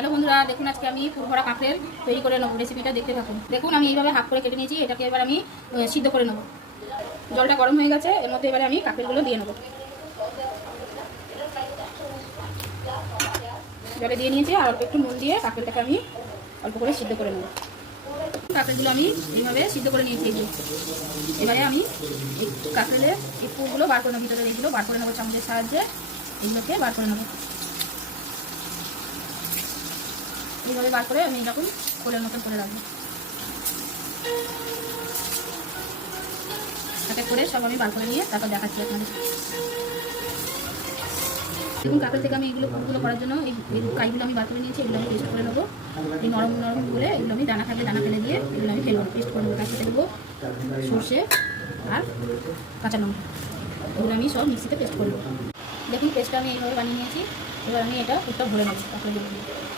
Hello বন্ধুরা, দেখুন আজকে আমি ফুল ভরা কাঁকড়ের তৈরি করে নেবো। রেসিপিটা দেখতে থাকুন। দেখুন আমি এইভাবে হাফ করে কেটে নিয়েছি। এটাকে এবার আমি সিদ্ধ করে নেবো। জলটা গরম হয়ে গেছে, এর মধ্যে এবারে আমি কাঁকড়গুলো দিয়ে নেবো। জলে দিয়ে নিয়েছি আর অল্প একটু নুন দিয়ে কাঁকড়টাকে আমি অল্প করে সিদ্ধ করে নেবো। কাঁকড়গুলো আমি এইভাবে সিদ্ধ করে নিয়েছি। এবারে আমি এই কাঁকড়ের এই ফুলগুলো বার করে নেবো, ভিতরে এইগুলো বার করে নেবো চামচের সাহায্যে। এইগুলোকে বার করে নেবো। এইভাবে বার করে আমি এরকম কোলের মতন করে রাখবো। এক এক করে সব আমি বার করে নিয়ে তারপর দেখাচ্ছি আপনাদের। দেখুন কাঁকড়া থেকে আমি এইগুলো ফুলগুলো করার জন্য এই কাইগুলো আমি বার করে নিয়েছি। এগুলো আমি পেস্ট করে নেবো। এই নরম নরমগুলো এগুলো আমি দানা থাকলে দানা ফেলে দিয়ে এগুলো আমি ফেলবো, পেস্ট করে নেবো। তার সাথে দেবো সর্ষে আর কাঁচা লঙ্কা। এগুলো আমি সব মিক্সিতে পেস্ট করবো। দেখুন পেস্টটা আমি এইভাবে বানিয়ে নিয়েছি। এবার আমি এটা ফুলটা ভরে নেবো কাঁকড়াগুলো দিয়ে।